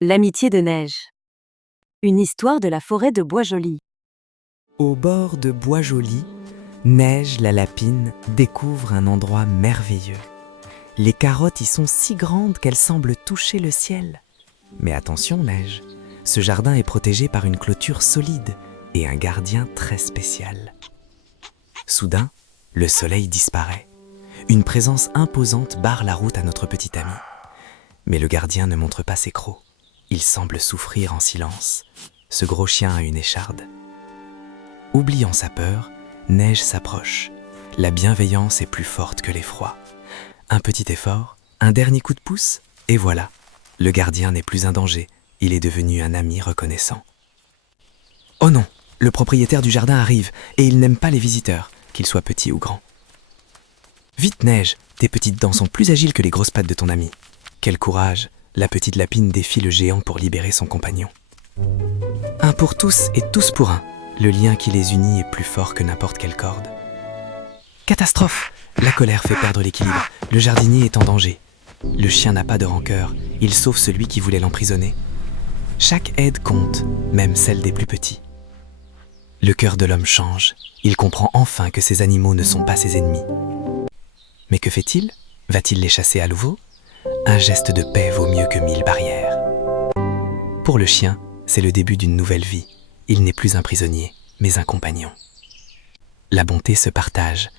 L'amitié de Neige. Une histoire de la forêt de Bois-Joli. Au bord de Bois-Joli, Neige la lapine découvre un endroit merveilleux. Les carottes y sont si grandes qu'elles semblent toucher le ciel. Mais attention Neige, ce jardin est protégé par une clôture solide et un gardien très spécial. Soudain, le soleil disparaît. Une présence imposante barre la route à notre petit ami. Mais le gardien ne montre pas ses crocs. Il semble souffrir en silence. Ce gros chien a une écharde. Oubliant sa peur, Neige s'approche. La bienveillance est plus forte que l'effroi. Un petit effort, un dernier coup de pouce, et voilà. Le gardien n'est plus un danger, il est devenu un ami reconnaissant. Oh non, le propriétaire du jardin arrive, et il n'aime pas les visiteurs, qu'ils soient petits ou grands. Vite Neige, tes petites dents sont plus agiles que les grosses pattes de ton ami. Quel courage, la petite lapine défie le géant pour libérer son compagnon. Un pour tous et tous pour un. Le lien qui les unit est plus fort que n'importe quelle corde. Catastrophe! La colère fait perdre l'équilibre. Le jardinier est en danger. Le chien n'a pas de rancœur. Il sauve celui qui voulait l'emprisonner. Chaque aide compte, même celle des plus petits. Le cœur de l'homme change. Il comprend enfin que ces animaux ne sont pas ses ennemis. Mais que fait-il? Va-t-il les chasser à nouveau? Un geste de paix vaut mieux que 1000 barrières. Pour le chien, c'est le début d'une nouvelle vie. Il n'est plus un prisonnier, mais un compagnon. La bonté se partage.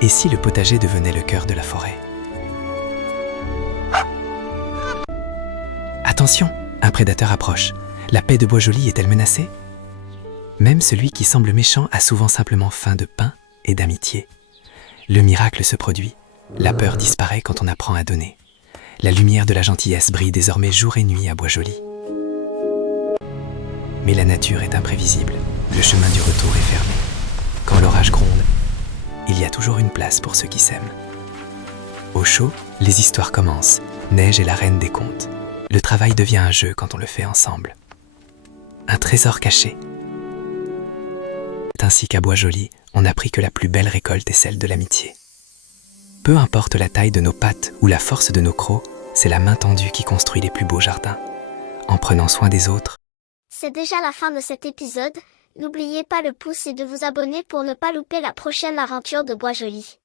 Et si le potager devenait le cœur de la forêt? Attention, un prédateur approche. La paix de Bois-Joli est-elle menacée? Même celui qui semble méchant a souvent simplement faim de pain et d'amitié. Le miracle se produit. La peur disparaît quand on apprend à donner. La lumière de la gentillesse brille désormais jour et nuit à Bois-Joli. Mais la nature est imprévisible. Le chemin du retour est fermé. Quand l'orage gronde, il y a toujours une place pour ceux qui s'aiment. Au chaud, les histoires commencent. Neige est la reine des contes. Le travail devient un jeu quand on le fait ensemble. Un trésor caché. C'est ainsi qu'à Bois-Joli, on apprit que la plus belle récolte est celle de l'amitié. Peu importe la taille de nos pattes ou la force de nos crocs, c'est la main tendue qui construit les plus beaux jardins. En prenant soin des autres. C'est déjà la fin de cet épisode, n'oubliez pas le pouce et de vous abonner pour ne pas louper la prochaine aventure de Bois-Joli.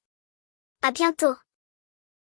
À bientôt.